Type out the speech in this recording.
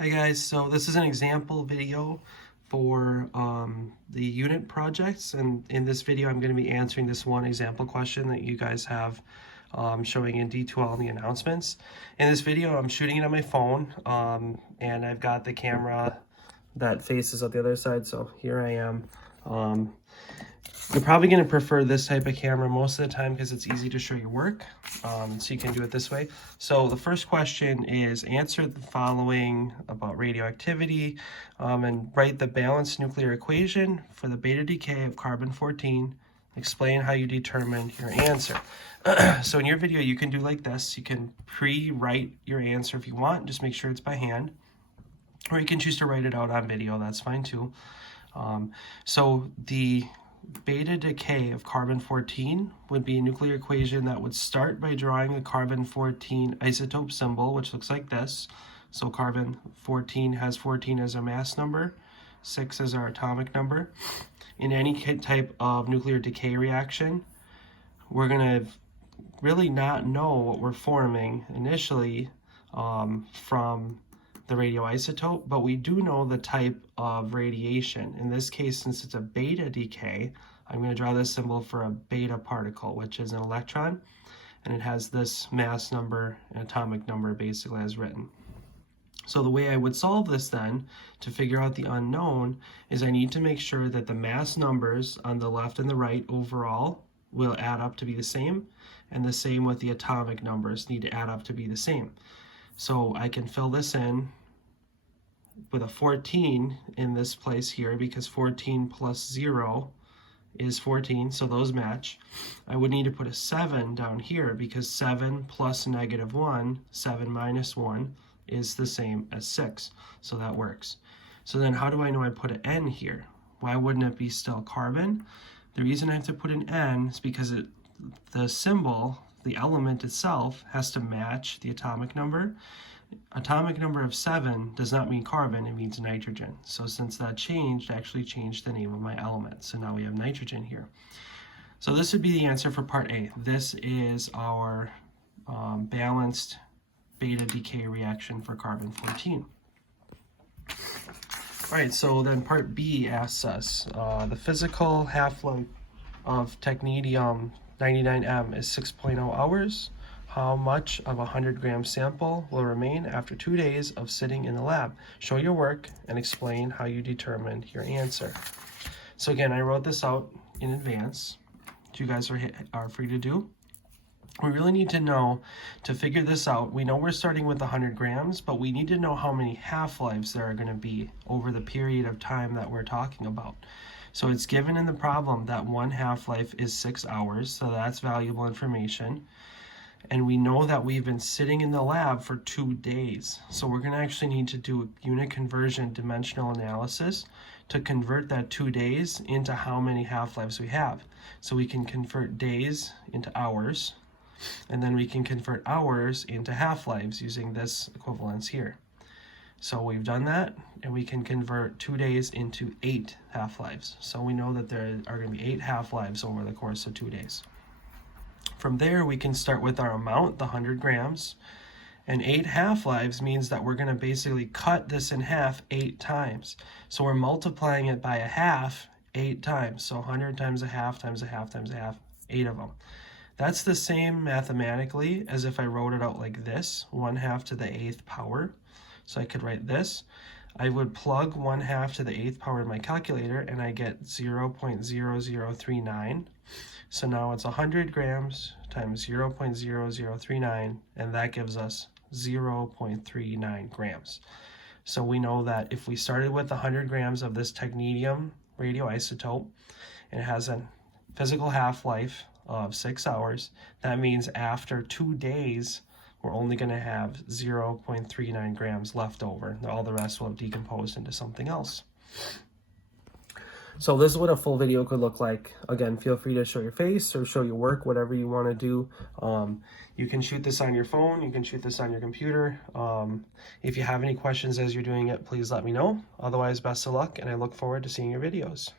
Hi guys, so this is an example video for the unit projects, and in this video I'm going to be answering this one example question that you guys have showing in D2L in the announcements. In this video I'm shooting it on my phone, and I've got the camera that faces on the other side, so here I am. You're probably going to prefer this type of camera most of the time because it's easy to show your work, so you can do it this way. So the first question is answer the following about radioactivity and write the balanced nuclear equation for the beta decay of carbon-14. Explain how you determined your answer. So in your video you can do like this. You can pre-write your answer if you want, just make sure it's by hand, or you can choose to write it out on video, that's fine too. So the beta decay of carbon-14 would be a nuclear equation that would start by drawing a carbon-14 isotope symbol, which looks like this. So carbon-14 has 14 as our mass number, 6 as our atomic number. In any type of nuclear decay reaction, we're going to really not know what we're forming initially from the radioisotope, but we do know the type of radiation. In this case, since it's a beta decay, I'm going to draw this symbol for a beta particle, which is an electron, and it has this mass number and atomic number basically as written. So the way I would solve this then, to figure out the unknown, is I need to make sure that the mass numbers on the left and the right overall will add up to be the same, and the same with the atomic numbers need to add up to be the same. So I can fill this in with a 14 in this place here, because 14 plus 0 is 14, so those match. I would need to put a 7 down here, because 7 plus -1, 7 minus 1, is the same as 6, so that works. So then how do I know I put an N here? Why wouldn't it be still carbon? The reason I have to put an N is because the symbol, the element itself, has to match the atomic number. Atomic number of 7 does not mean carbon, it means nitrogen. So since that changed, I actually changed the name of my element. So now we have nitrogen here. So this would be the answer for part A. This is our balanced beta decay reaction for carbon-14. All right, so then part B asks us, the physical half-life of technetium-99m is 6.0 hours. How much of a 100-gram sample will remain after 2 days of sitting in the lab? Show your work and explain how you determined your answer. So again, I wrote this out in advance, which you guys are free to do. We really need to know, to figure this out, we know we're starting with 100 grams, but we need to know how many half-lives there are going to be over the period of time that we're talking about. So it's given in the problem that one half-life is 6 hours, so that's valuable information. And we know that we've been sitting in the lab for 2 days. So we're going to actually need to do a unit conversion dimensional analysis to convert that 2 days into how many half-lives we have. So we can convert days into hours, and then we can convert hours into half-lives using this equivalence here. So we've done that, and we can convert 2 days into 8 half-lives. So we know that there are going to be 8 half-lives over the course of 2 days. From there, we can start with our amount, the 100 grams, and 8 half-lives means that we're going to basically cut this in half 8 times. So we're multiplying it by a half 8 times. So 100 times a half times a half times a half, 8 of them. That's the same mathematically as if I wrote it out like this, 1/2 to the 8th power. So I could write this. I would plug 1/2 to the 8th power in my calculator, and I get 0.0039. So now it's 100 grams times 0.0039, and that gives us 0.39 grams. So we know that if we started with 100 grams of this technetium radioisotope, and it has a physical half-life of 6 hours, that means after 2 days, we're only going to have 0.39 grams left over. All the rest will have decomposed into something else. So this is what a full video could look like. Again, feel free to show your face or show your work, whatever you want to do. You can shoot this on your phone, you can shoot this on your computer. If you have any questions as you're doing it, please let me know. Otherwise, best of luck, and I look forward to seeing your videos.